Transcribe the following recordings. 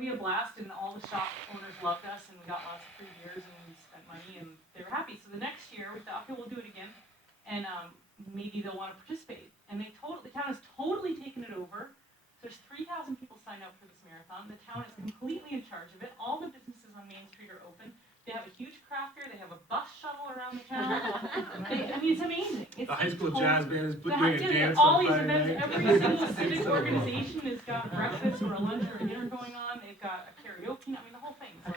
we had a blast, and all the shop owners loved us, and we got lots of free beers, and we spent money, and they were happy. So the next year, we thought, okay, we'll do it again, and maybe they'll want to participate. And the town has totally taken it over. There's 3,000 people signed up for this marathon. The town is completely in charge of it. All the businesses on Main Street are open. They have a huge craft fair. They have a bus shuttle around the town. It's amazing. The high school jazz band is doing a dance all on these Friday events. night. Every single civic organization has got a breakfast or a lunch or a dinner going on. They've got a karaoke. I mean, the whole thing's like,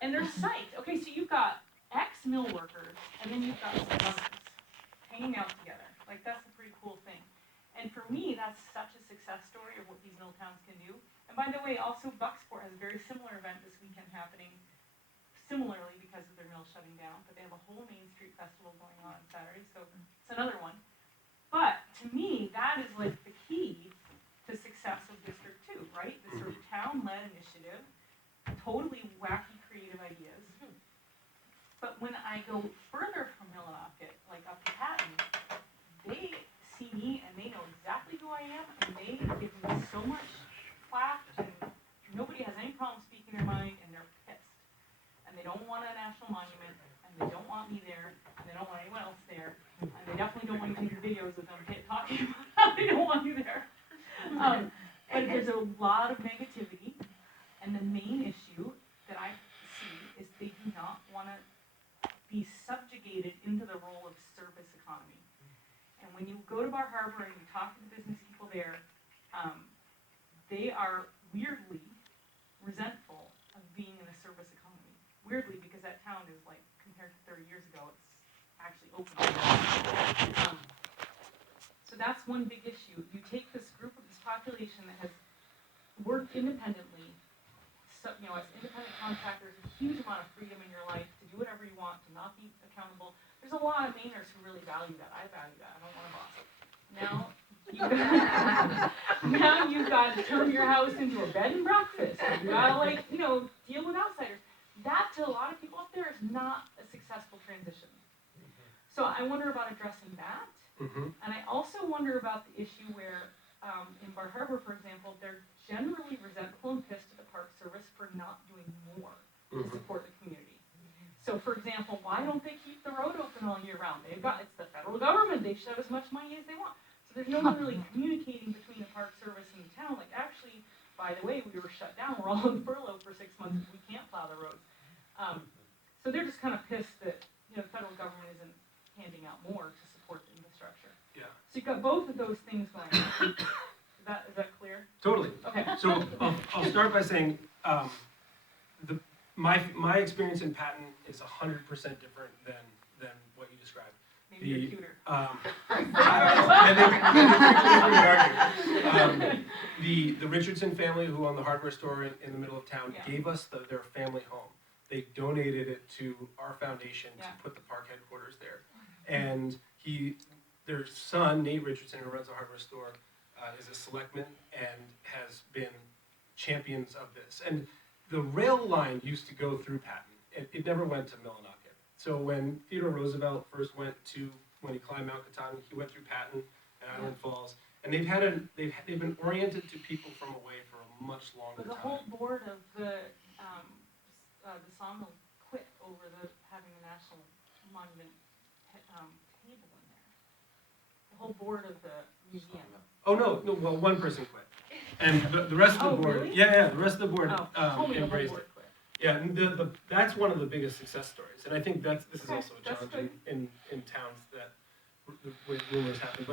and they're psyched. Okay, so you've got ex-mill workers, and then you've got celebrities hanging out together. Like, that's a pretty cool thing. And for me, that's such a success story of what these mill towns can do. And by the way, also Bucksport has a very similar event this weekend happening, similarly because of their mill shutting down. But they have a whole Main Street festival going on Saturday, so it's another one. But to me, that is like the key to success of District 2, right? This sort of town-led initiative, totally wacky creative ideas. But when I go further from Millinocket, like up to Patton, they see me and they know exactly who I am, and they give me so much flack, and nobody has any problem speaking their mind, and they're pissed. And they don't want a national monument, and they don't want me there, and they don't want anyone else there, and they definitely don't want you taking videos of them talking about how they don't want you there. But there's a lot of negativity, and the main issue that I see is they do not want to be subjugated into the role of service economy. And when you go to Bar Harbor and you talk to the business people there, they are weirdly resentful of being in a service economy. Weirdly, because that town is like, compared to 30 years ago, it's actually open. So that's one big issue. You take this group of this population that has worked independently, so, as independent contractors, a huge amount of freedom in your life to do whatever you want, to not be accountable. There's a lot of Mainers who really value that. I value that. I don't want a boss. Now you've got to turn your house into a bed and breakfast. You gotta deal with outsiders. That to a lot of people up there is not a successful transition. So I wonder about addressing that. And I also wonder about the issue where in Bar Harbor, for example, they're generally resentful and pissed at the Park Service for not doing more to support the community. So, for example, why don't they keep the road open all year round? It's the federal government. They should have as much money as they want. So there's no one really communicating between the Park Service and the town. Like, actually, by the way, we were shut down. We're all on furlough for 6 months. We can't plow the roads. So they're just kind of pissed that the federal government isn't handing out more to support the infrastructure. Yeah. So you've got both of those things going on. Is that clear? Totally. Okay. So I'll start by saying my experience in Patton is 100% different than what you described. Maybe you're cuter. The Richardson family, who owned the hardware store in the middle of town, gave us their family home. They donated it to our foundation to put the park headquarters there. And their son, Nate Richardson, who runs the hardware store, is a selectman and has been champions of this. And the rail line used to go through Patton. It never went to Millinocket. So when Theodore Roosevelt first when he climbed Mount Katahdin, he went through Patton and Island Falls. And they've been oriented to people from away for a much longer time. The whole board of the sawmill quit over having the National Monument table in there. The whole board of the museum. Oh no, well, one person quit. And the rest of the board, really? the rest of the board Embraced it. Yeah, and that's one of the biggest success stories. And I think this is also a challenge in towns that with rumors happen.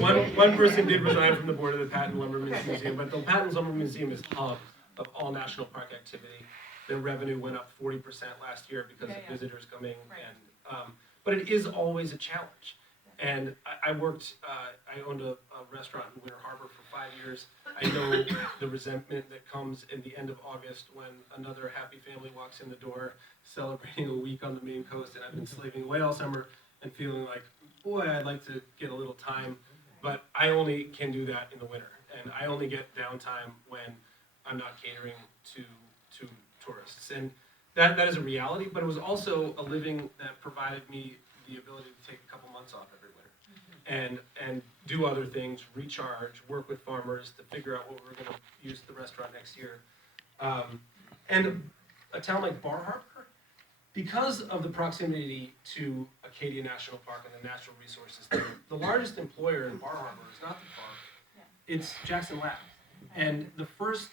But one person did resign from the board of the Patton Lumbermen's Museum, but the Patton Lumbermen's Museum is hub of all national park activity. Their revenue went up 40% last year because of visitors coming, and but it is always a challenge. And I owned a restaurant in Winter Harbor for 5 years. I know the resentment that comes in the end of August when another happy family walks in the door celebrating a week on the Maine coast, and I've been slaving away all summer and feeling like, boy, I'd like to get a little time, but I only can do that in the winter. And I only get downtime when I'm not catering to tourists. And that is a reality, but it was also a living that provided me the ability to take a couple months off every winter. and do other things, recharge, work with farmers to figure out what we're going to use the restaurant next year. And a town like Bar Harbor, because of the proximity to Acadia National Park and the natural resources there, the largest employer in Bar Harbor is not the park, it's Jackson Labs. And the first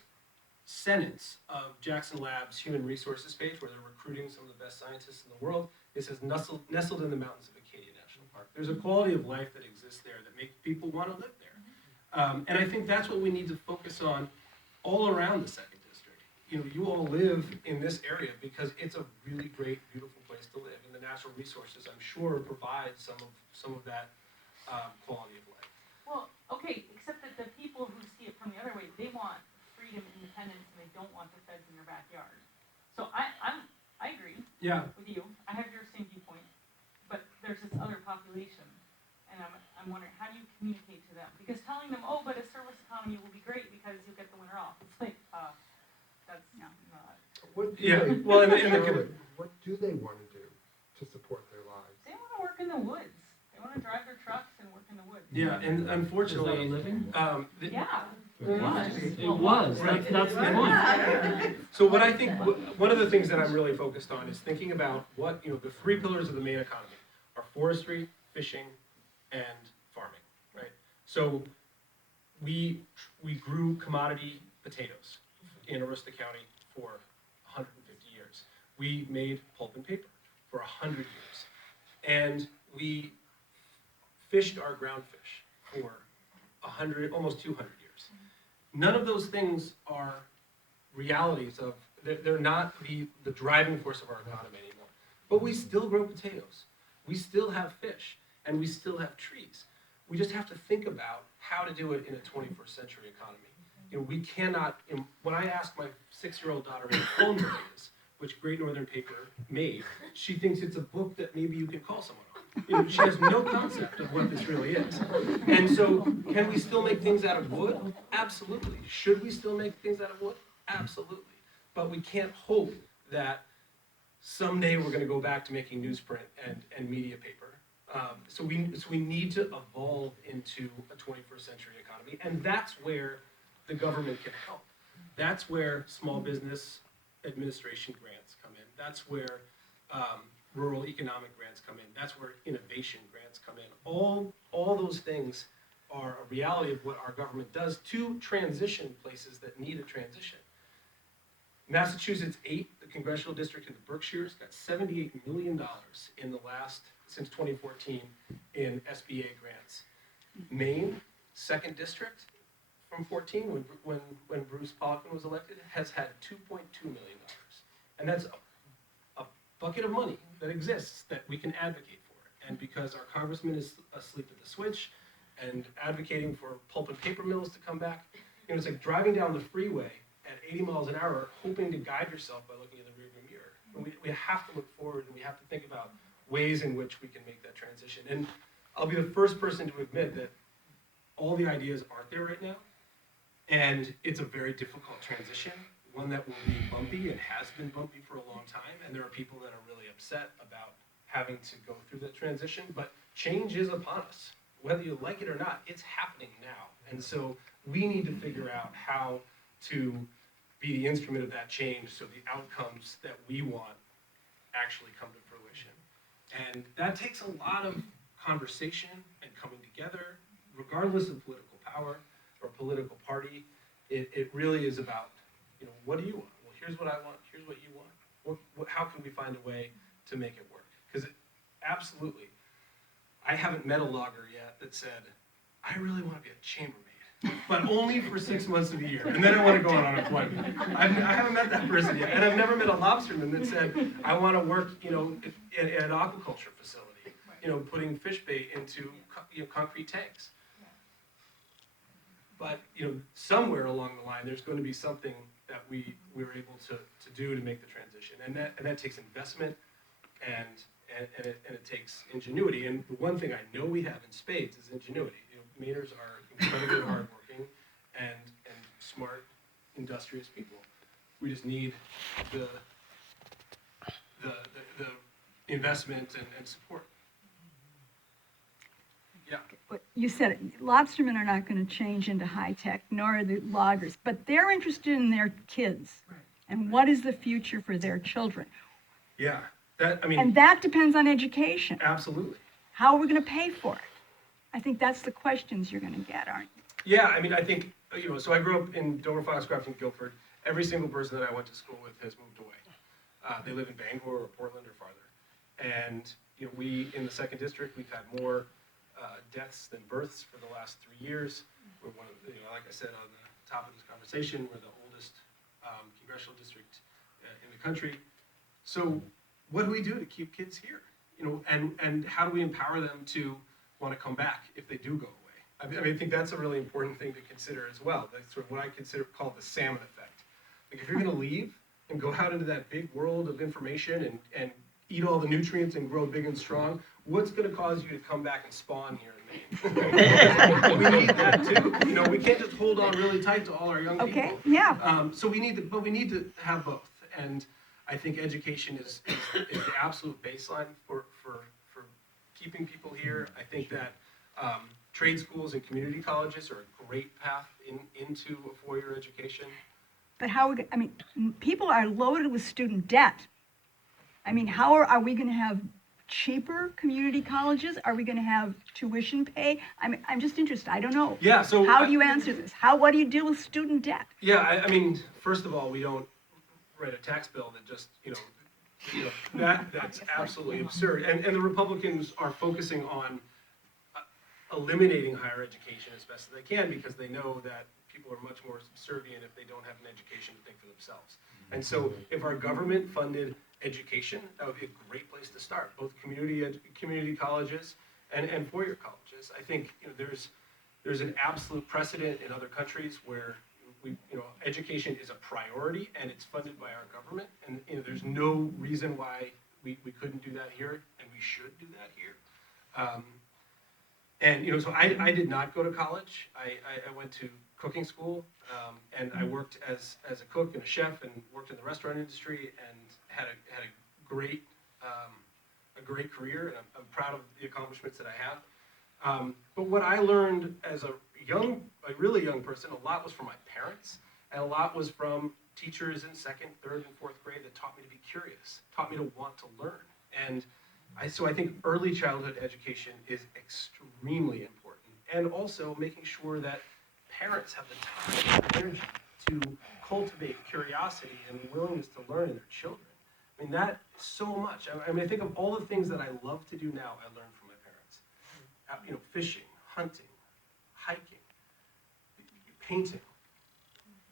sentence of Jackson Labs' human resources page, where they're recruiting some of the best scientists in the world, it says nestled in the mountains of Acadia National Park. There's a quality of life that exists there that makes people want to live there. And I think that's what we need to focus on all around the second district. You know, you all live in this area because it's a really great, beautiful place to live, and the natural resources, I'm sure, provide some of that quality of life. Well, okay, except that the people who see it from the other way, they want freedom, independence, and they don't want the feds in their backyard. So I agree with you. I have your same viewpoint, but there's this other population, and I'm wondering, how do you communicate to them? Because telling them, oh, but a service economy will be great because you'll get the winter off. It's like, that's not. What do Yeah, they, well, and what do they want to do to support their lives? They want to work in the woods. They want to drive their trucks and work in the woods. yeah, and unfortunately, living? Yeah. It was. Right. That's the point. So what I think, one of the things that I'm really focused on is thinking about what, the three pillars of the Maine economy are forestry, fishing, and farming, right? So we grew commodity potatoes in Aroostook County for 150 years. We made pulp and paper for 100 years. And we fished our groundfish for almost 200 years. None of those things are realities of, they're not the driving force of our economy anymore. But we still grow potatoes. We still have fish, and we still have trees. We just have to think about how to do it in a 21st century economy. We cannot, when I ask my 6-year-old daughter what a phone book is, which Great Northern Paper made, she thinks it's a book that maybe you can call someone on. She has no concept of what this really is. And so, can we still make things out of wood? Absolutely. Should we still make things out of wood? Absolutely. But we can't hope that someday we're going to go back to making newsprint and media paper. So we need to evolve into a 21st century economy, and that's where the government can help. That's where small business administration grants come in. That's where rural economic grants come in. That's where innovation grants come in. All those things are a reality of what our government does to transition places that need a transition. Massachusetts 8, the congressional district in the Berkshires, got $78 million since 2014 in SBA grants. Maine, 2nd district, from 14, when Bruce Poliquin was elected, has had $2.2 million. And that's a bucket of money that exists that we can advocate for. And because our congressman is asleep at the switch and advocating for pulp and paper mills to come back, it's like driving down the freeway at 80 miles an hour, hoping to guide yourself by looking in the rearview mirror. And we have to look forward, and we have to think about ways in which we can make that transition. And I'll be the first person to admit that all the ideas aren't there right now. And it's a very difficult transition, one that will be bumpy and has been bumpy for a long time. And there are people that are really upset about having to go through that transition. But change is upon us. Whether you like it or not, it's happening now. And so we need to figure out how to be the instrument of that change so the outcomes that we want actually come to fruition. And that takes a lot of conversation and coming together, regardless of political power or political party. It really is about, what do you want? Well, here's what I want. Here's what you want. How can we find a way to make it work? Because absolutely, I haven't met a logger yet that said, I really want to be a chambermaid, but only for 6 months of the year, and then I want to go on unemployment. I haven't met that person yet, and I've never met a lobsterman that said, I want to work, at an aquaculture facility, putting fish bait into concrete tanks. But somewhere along the line, there's going to be something that we were able to do to make the transition, and that takes investment, and it takes ingenuity. And the one thing I know we have in spades is ingenuity. Mainers are incredibly hardworking and smart, industrious people. We just need the investment and support. Yeah. But you said it, lobstermen are not going to change into high tech, nor are the loggers, but they're interested in their kids. And what is the future for their children? Yeah, I mean, And that depends on education. absolutely. How are we going to pay for it? I think that's the questions you're going to get, aren't you? Yeah, I mean, I think, so I grew up in Dover, Foxcroft, and Guilford. Every single person that I went to school with has moved away. They live in Bangor or Portland or farther. And, we, in the second district, we've had more deaths than births for the last 3 years. We're one of, like I said on the top of this conversation, we're the oldest congressional district in the country. So what do we do to keep kids here? And how do we empower them to want to come back if they do go away? I think that's a really important thing to consider as well. That's sort of what I call the salmon effect. Like if you're going to leave and go out into that big world of information and eat all the nutrients and grow big and strong, what's going to cause you to come back and spawn here in Maine? We need that too. We can't just hold on really tight to all our young people. Okay, yeah. So we need to have both. And I think education is the absolute baseline for keeping people here. I think that trade schools and community colleges are a great path into a four-year education. But people are loaded with student debt. I mean, how are we going to have cheaper community colleges? Are we going to have tuition pay? I'm just interested. I don't know. Yeah. So how do you answer this? What do you deal with student debt? Yeah. I mean, first of all, we don't write a tax bill that just that's absolutely absurd. And the Republicans are focusing on eliminating higher education as best as they can because they know that people are much more subservient if they don't have an education to think for themselves. And so if our government funded education, that would be a great place to start, both community colleges and four-year colleges. I think there's an absolute precedent in other countries where education is a priority and it's funded by our government, and there's no reason why we couldn't do that here, and we should do that here. So I did not go to college. I went to cooking school, and I worked as a cook and a chef, and worked in the restaurant industry, and had a great career, and I'm proud of the accomplishments that I have. But what I learned as a really young person, a lot was from my parents, and a lot was from teachers in second, third, and fourth grade that taught me to be curious, taught me to want to learn. And so I think early childhood education is extremely important, and also making sure that parents have the time and energy to cultivate curiosity and willingness to learn in their children. I mean, that is so much. I think of all the things that I love to do now, I learned from my parents. Fishing, hunting, hiking, painting,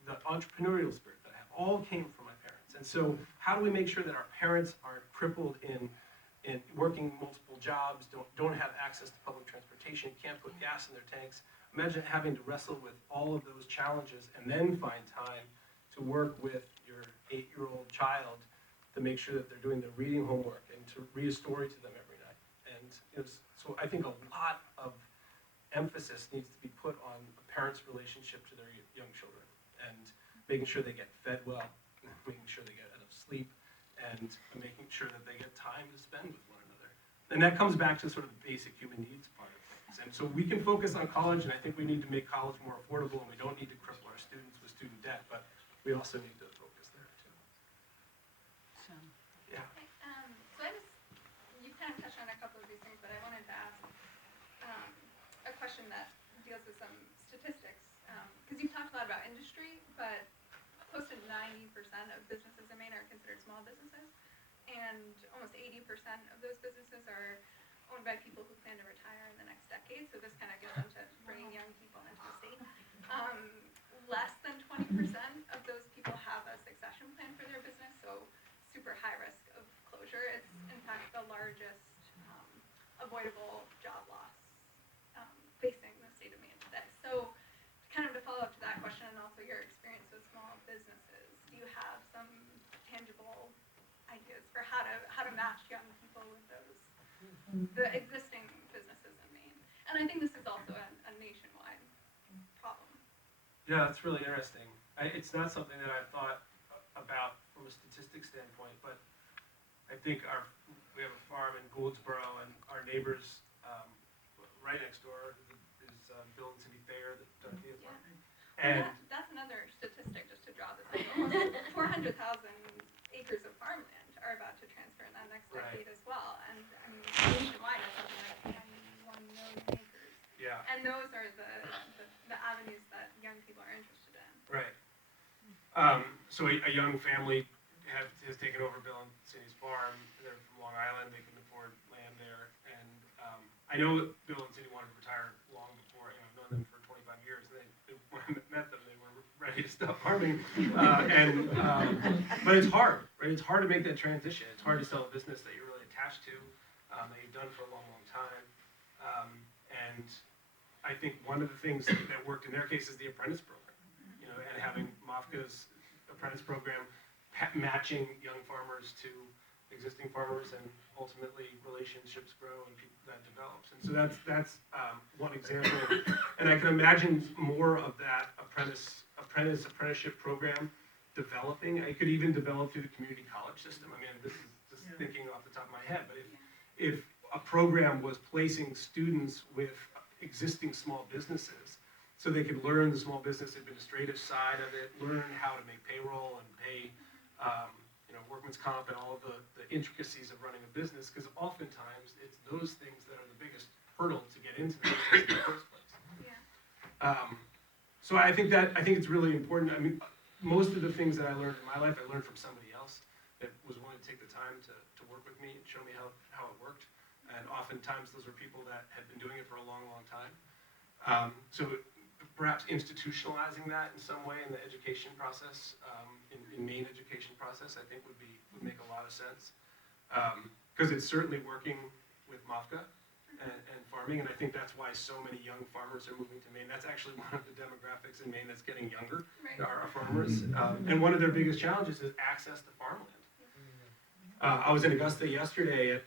the entrepreneurial spirit that I have, all came from my parents. And so how do we make sure that our parents aren't crippled in working multiple jobs, don't have access to public transportation, can't put gas in their tanks? Imagine having to wrestle with all of those challenges and then find time to work with your 8-year-old child to make sure that they're doing their reading homework and to read a story to them every night. And so I think a lot of emphasis needs to be put on a parent's relationship to their young children and making sure they get fed well, making sure they get enough sleep, and making sure that they get time to spend with one another. And that comes back to sort of the basic human needs part of things. And so we can focus on college, and I think we need to make college more affordable, and we don't need to cripple our students with student debt, but we also need to focus there too. Yeah. So you kind of touched on a couple of these things, but I wanted to ask a question that deals with some statistics, because you've talked a lot about industry, but close to 90% of businesses in Maine are considered small businesses, and almost 80% of those businesses are owned by people who plan to retire in the next decade, so this kind of gets into bringing young people into the state. Less than 20% of those people have a succession plan for their business, so super high risk of closure. It's in fact the largest avoidable job loss facing the state of Maine today. So kind of to follow up to that question, and also your experience with small businesses, do you have some tangible ideas for how to match young people with the existing businesses in Maine? And I think this is also a nationwide problem. Yeah, that's really interesting. It's not something that I've thought about from a statistics standpoint, but I think we have a farm in Gouldsboro, and our neighbors right next door is Bill and Cindy Thayer, the Dundee Yeah. farm. And That's another statistic, just to draw this out. Almost 400,000 acres of farmland are about to transfer in that next Right. decade as well. And I mean, nationwide, it's something like 21 million acres. yeah, And those are the avenues that young people are interested in. right. So a young family has taken over Bill and Cindy's farm. They're from Long Island. They can afford land there. And I know Bill and Cindy wanted to retire long before. I've known them for 25 years. When I met them, they were ready to stop farming. But it's hard, right? It's hard to make that transition. It's hard to sell a business that you're really attached to, that you've done for a long, long time. And I think one of the things that worked in their case is the apprentice program, and having MAFCA's apprentice program matching young farmers to existing farmers, and ultimately relationships grow and that develops. And so that's one example. And I can imagine more of that apprenticeship program developing. It could even develop through the community college system. I mean, this is just thinking off the top of my head, but if a program was placing students with existing small businesses, so they could learn the small business administrative side of it, learn how to make payroll and pay, workman's comp and all of the intricacies of running a business, because oftentimes it's those things that are the biggest hurdle to get into the business in the first place. Yeah. So I think it's really important. I mean, most of the things that I learned in my life, I learned from somebody else that was willing to take the time to work with me and show me how it worked. And oftentimes those were people that had been doing it for a long, long time. So perhaps institutionalizing that in some way in the education process, in Maine education process, I think would make a lot of sense. Because it's certainly working with MAFCA and farming, and I think that's why so many young farmers are moving to Maine. That's actually one of the demographics in Maine that's getting younger, Right. are farmers. And one of their biggest challenges is access to farmland. I was in Augusta yesterday at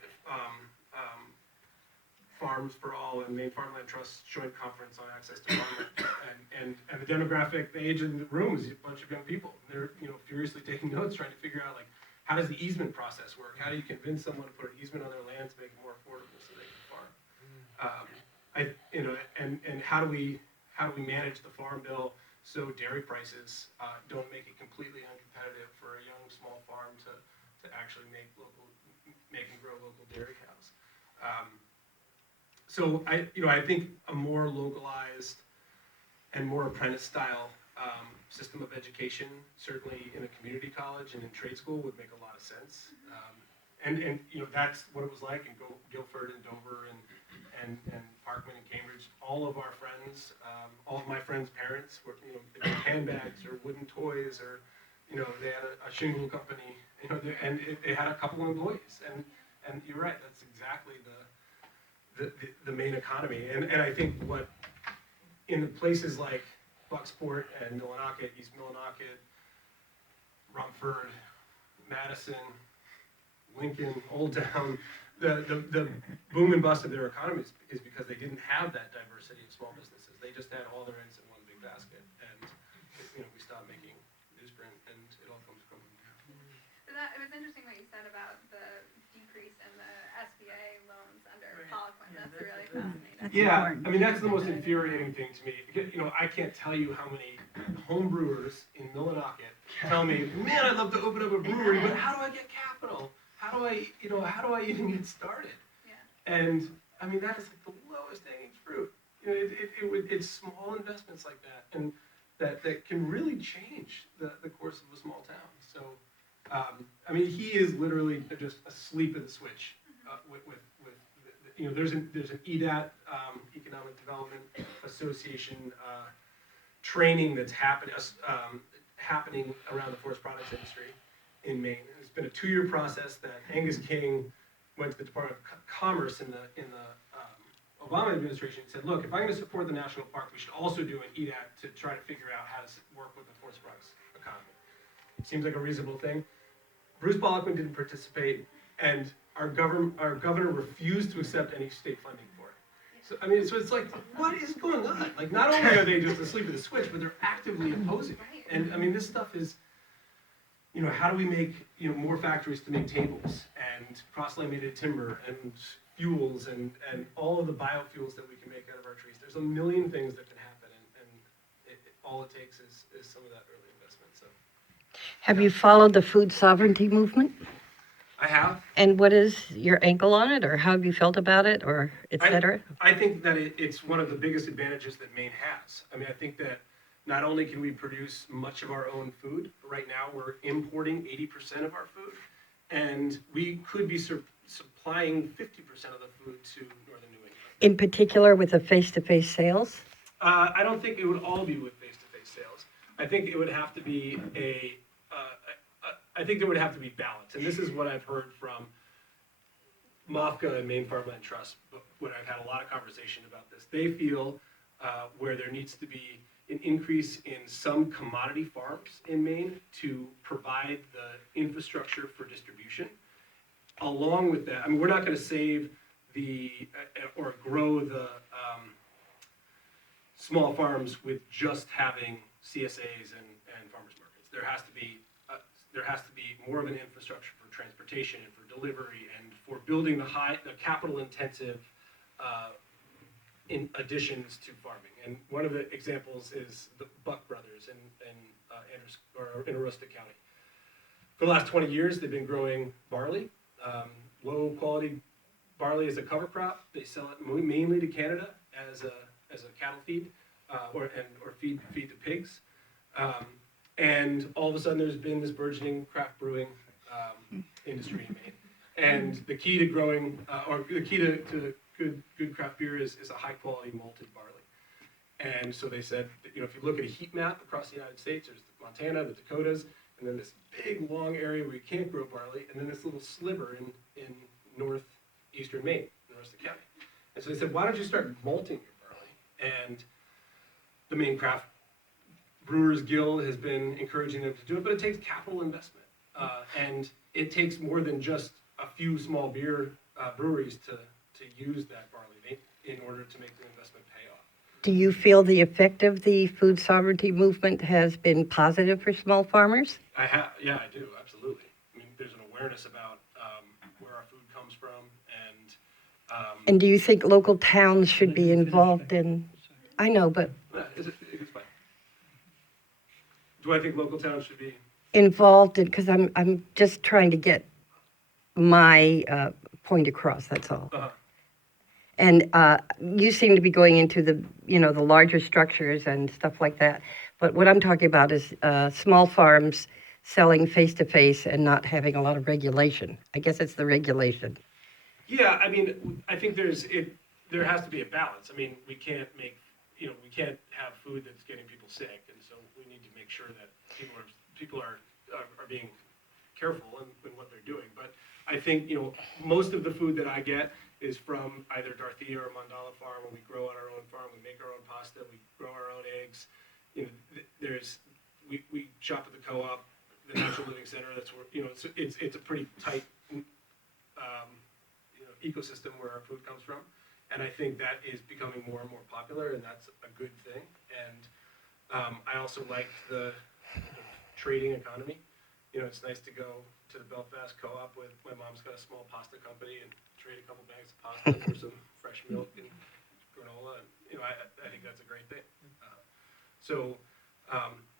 Farms for All and Maine Farmland Trust joint conference on access to farmland. And the demographic, the age in the room is a bunch of young people. They're furiously taking notes, trying to figure out, like, how does the easement process work? How do you convince someone to put an easement on their land to make it more affordable so they can farm? And how do we manage the farm bill so dairy prices don't make it completely uncompetitive for a young small farm to actually make and grow local dairy cows? So I think a more localized and more apprentice-style system of education, certainly in a community college and in trade school, would make a lot of sense. And that's what it was like in Guilford and Dover and Parkman and Cambridge. All of our friends, all of my friends' parents were, they made handbags or wooden toys, or they had a shingle company, and they had a couple of employees. And you're right, that's exactly the main economy. And I think what in the places like Bucksport and Millinocket, East Millinocket, Rumford, Madison, Lincoln, Old Town, the boom and bust of their economies is because they didn't have that diversity of small businesses. They just had all their eggs in one big basket, and we stopped making newsprint, and it all comes from. So it was interesting what you said about the decrease in the SBA loans under Poliquin. That's really fascinating. Yeah, I mean, that's the most infuriating thing to me. I can't tell you how many home brewers in Millinocket tell me, man, I'd love to open up a brewery, but how do I get capital? How do I even get started? Yeah. And I mean, that is like the lowest hanging fruit. It's small investments like that, and that can really change the course of a small town. So, I mean, he is literally just asleep at the switch with there's an EDAT, Economic Development Association training that's happening around the forest products industry in Maine. It's been a 2-year process that Angus King went to the Department of Commerce in the Obama administration and said, look, if I'm going to support the national park, we should also do an EDAT to try to figure out how to work with the forest products economy. Seems like a reasonable thing. Bruce Poliquin didn't participate, and our governor refused to accept any state funding for it. So I mean, so it's like, what is going on? Like, not only are they just asleep at the switch, but they're actively opposing it. And I mean, this stuff is, how do we make more factories to make tables and cross-laminated timber and fuels and all of the biofuels that we can make out of our trees. There's a million things that can happen, and all it takes is some of that early investment. So Have you followed the food sovereignty movement? I have. And what is your angle on it, or how have you felt about it, or et cetera? I think that it's one of the biggest advantages that Maine has. I mean, I think that not only can we produce much of our own food, right now we're importing 80% of our food, and we could be supplying 50% of the food to northern New England. In particular with the face-to-face sales? I don't think it would all be with face-to-face sales. I think it would have to be I think there would have to be balance, and this is what I've heard from MOFGA and Maine Farmland Trust, when I've had a lot of conversation about this. They feel where there needs to be an increase in some commodity farms in Maine to provide the infrastructure for distribution. Along with that, I mean, we're not going to save or grow the small farms with just having CSAs and farmers markets. There has to be more of an infrastructure for transportation and for delivery and for building the capital intensive in additions to farming. And one of the examples is the Buck brothers in Aroostook County. For the last 20 years, they've been growing barley, low quality barley as a cover crop. They sell it mainly to Canada as a cattle feed or feed to pigs. And all of a sudden, there's been this burgeoning craft brewing industry in Maine. And the key to growing, or the key to good craft beer is a high quality malted barley. And so they said, you know, if you look at a heat map across the United States, there's Montana, the Dakotas, and then this big long area where you can't grow barley, and then this little sliver in northeastern Maine, in Aroostook County. And so they said, why don't you start malting your barley? And the Maine Craft Brewers Guild has been encouraging them to do it, but it takes capital investment. And it takes more than just a few small beer breweries to use that barley in order to make the investment pay off. Do you feel the effect of the food sovereignty movement has been positive for small farmers? I do, absolutely. I mean, there's an awareness about where our food comes from, And do you think local towns should be involved in? I know, but it's fine. Do I think local towns should be involved in, because I'm just trying to get my point across. That's all. And you seem to be going into the larger structures and stuff like that. But what I'm talking about is small farms selling face to face and not having a lot of regulation. I guess it's the regulation. Yeah, I mean, I think there has to be a balance. I mean, we can't have food that's getting people sick, and so we need to make sure that people are being careful in what they're doing. But I think, most of the food that I get is from either Dorothea or Mandala Farm, where we grow on our own farm, we make our own pasta, we grow our own eggs. We shop at the co-op, the Natural Living Center. That's where it's a pretty tight ecosystem where our food comes from, and I think that is becoming more and more popular, and that's a good thing. And I also like the trading economy. It's nice to go to the Belfast Co-op with my mom's got a small pasta company and trade a couple bags of pasta for some fresh milk and granola. And, I think that's a great thing.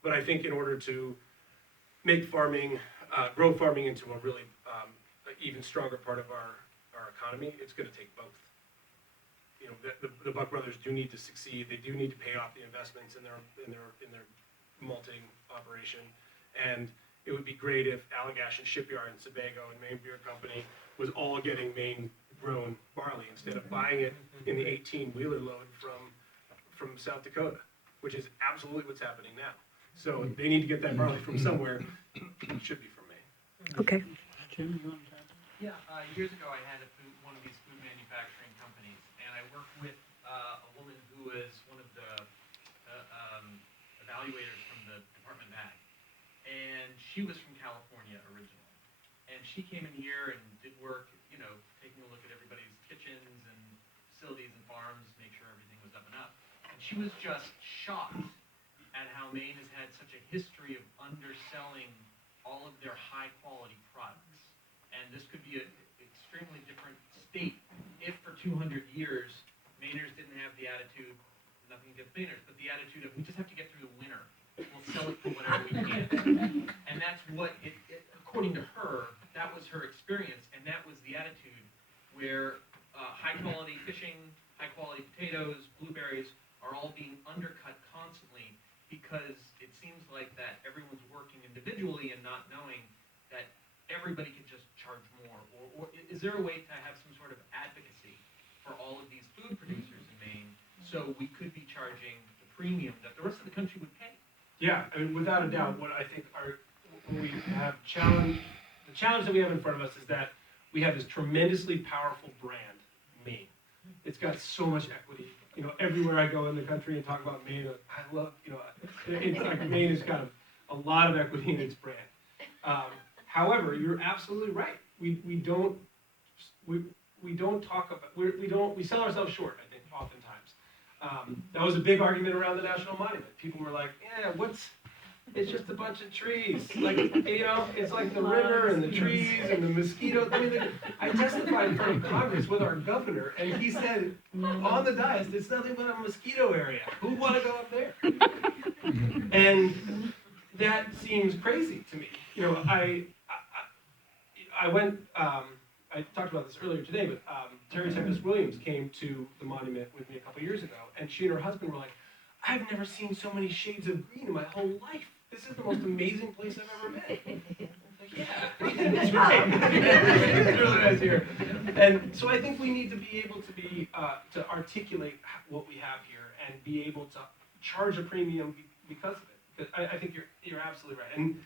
But I think in order to make farming, grow farming into a really even stronger part of our economy, it's going to take both. The Buck brothers do need to succeed. They do need to pay off the investments in their malting operation, and it would be great if Allagash and Shipyard and Sebago and Maine Beer Company was all getting Maine-grown barley instead of buying it in the 18-wheeler load from South Dakota, which is absolutely what's happening now. So they need to get that barley from somewhere. It should be from Maine. Okay. Jim, you want to add? Yeah, years ago I had one of these food manufacturing companies, and I worked with a woman who was one of the evaluators from the Department of Ag, and she was from California originally, and she came in here and did work, taking a look at everybody's kitchens and facilities and farms, make sure everything was up and up, and she was just shocked at how Maine has had such a history of underselling all of their high quality products. And this could be an extremely different state if for 200 years, Mainers didn't have the attitude, nothing against Mainers, but the attitude of we just have to get through the winter. We'll sell it for whatever we can. And that's what, according to her, that was her experience, and that was the attitude where high-quality fishing, high-quality potatoes, blueberries are all being undercut constantly because it seems like that everyone's working individually and not knowing that everybody could just charge more. Or is there a way to have some sort of advocacy for all of these food producers in Maine so we could be charging the premium that the rest of the country would pay? Yeah, I mean, without a doubt, what I think the challenge that we have in front of us is that we have this tremendously powerful brand, Maine. It's got so much equity. You know, everywhere I go in the country and talk about Maine, I love, you know, it's like Maine has got a lot of equity in its brand. However, you're absolutely right. We don't talk about, we sell ourselves short, I think, oftentimes. That was a big argument around the National Monument. People were like, yeah, it's just a bunch of trees. Like, you know, it's like the river and the trees and the mosquitoes. I mean, I testified in front of Congress with our governor, and he said on the dais, it's nothing but a mosquito area. Who would want to go up there? And that seems crazy to me. You know, I went, I talked about this earlier today, but Terry Tempest Williams came to the monument with me a couple years ago, and she and her husband were like, I've never seen so many shades of green in my whole life. This is the most amazing place I've ever been. Like, yeah, that's right. It's really nice here. And so I think we need to be able to articulate what we have here and be able to charge a premium because of it. Because I think you're absolutely right. And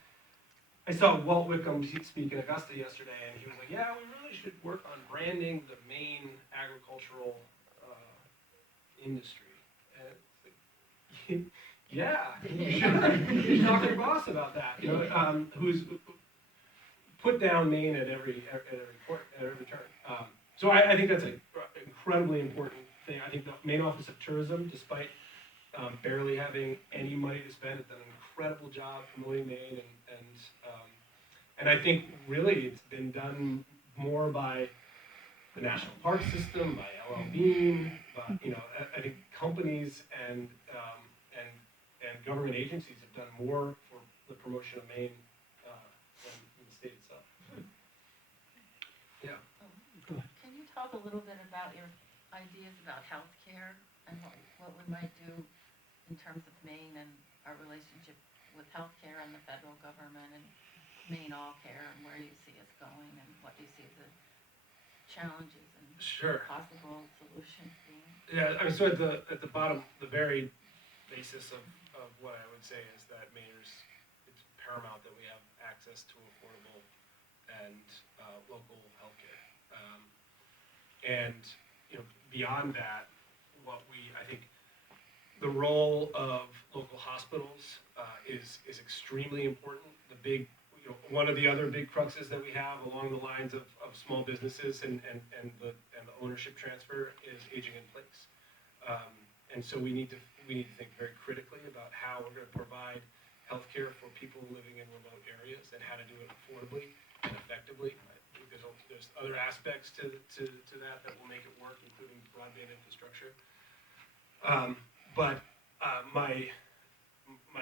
I saw Walt Wickham speak in Augusta yesterday, and he was like, yeah, we really should work on branding the Maine agricultural industry. And it's like, yeah, you should talk to your boss about that. You know, who's put down Maine at every turn. So I think that's an incredibly important thing. I think the Maine Office of Tourism, despite barely having any money to spend, has done an incredible job promoting Maine, and I think really it's been done more by the National Park System, by LL Bean, by, you know, I think companies and government agencies have done more for the promotion of Maine than the state itself. Yeah. Can you talk a little bit about your ideas about healthcare and what we might do in terms of Maine and our relationship with healthcare and the federal government and Maine All Care, and where you see us going and what you see as the challenges and Sure. possible solutions being? Yeah, I mean, so at the bottom, the very basis of what I would say is that Mainers, it's paramount that we have access to affordable and local healthcare. And you know, beyond that, I think the role of local hospitals is extremely important. One of the other big cruxes that we have along the lines of small businesses and the ownership transfer is aging in place. And so we need to think very critically about how we're going to provide healthcare for people living in remote areas and how to do it affordably and effectively. I think there's other aspects to that will make it work, including broadband infrastructure. But my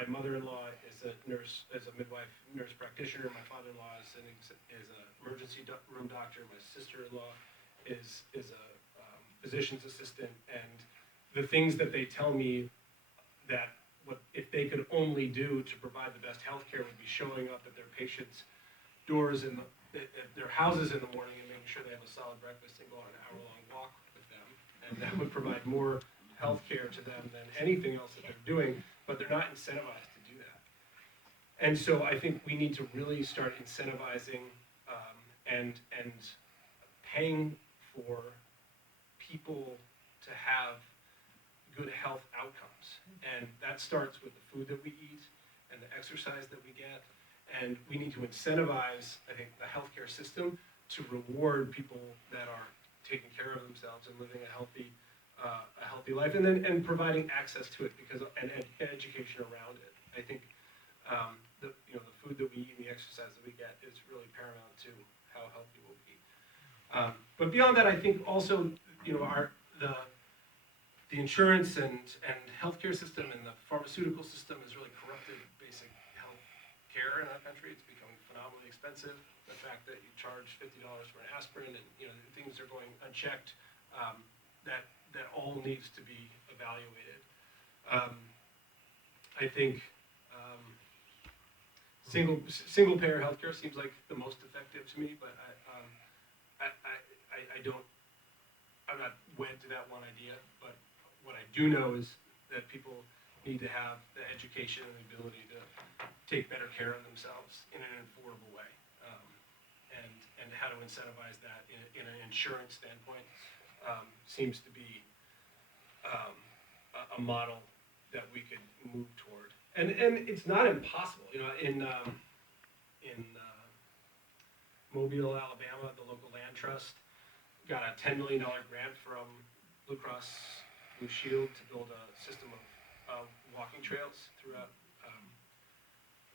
mother-in-law is a nurse, as a midwife, nurse practitioner. My father-in-law is an emergency room doctor. My sister-in-law is a physician's assistant, and the things that they tell me that if they could only do to provide the best health care would be showing up at their patients' doors at their houses in the morning and making sure they have a solid breakfast and go on an hour-long walk with them, and that would provide more health care to them than anything else that they're doing, but they're not incentivized to do that. And so I think we need to really start incentivizing and paying for people to have good health outcomes. And that starts with the food that we eat and the exercise that we get. And we need to incentivize, I think, the healthcare system to reward people that are taking care of themselves and living a healthy life, and providing access to it and education around it. I think the food that we eat and the exercise that we get is really paramount to how healthy we'll be. But beyond that, I think also the insurance and healthcare system and the pharmaceutical system has really corrupted basic health care in our country. It's becoming phenomenally expensive. The fact that you charge $50 for an aspirin and, things are going unchecked, that all needs to be evaluated. I think single payer healthcare seems like the most effective to me, but I'm not wed to that one idea. But what I do know is that people need to have the education and the ability to take better care of themselves in an affordable way, and how to incentivize that in an insurance standpoint seems to be a model that we could move toward. And it's not impossible, in Mobile, Alabama, the local land trust got a $10 million grant from Blue Cross Blue Shield to build a system of walking trails throughout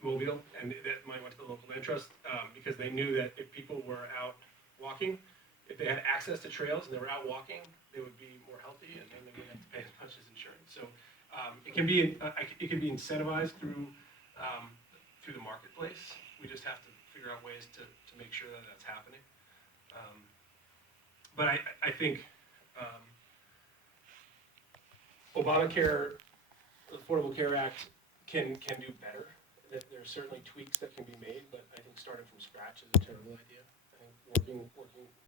Mobile, and that money went to the local land trust because they knew that if people were out walking, if they had access to trails and they were out walking, they would be more healthy and they wouldn't have to pay as much as insurance. So it can be incentivized through the marketplace. We just have to figure out ways to make sure that that's happening. But I think Obamacare, the Affordable Care Act can do better. That there are certainly tweaks that can be made, but I think starting from scratch is a terrible idea. I think working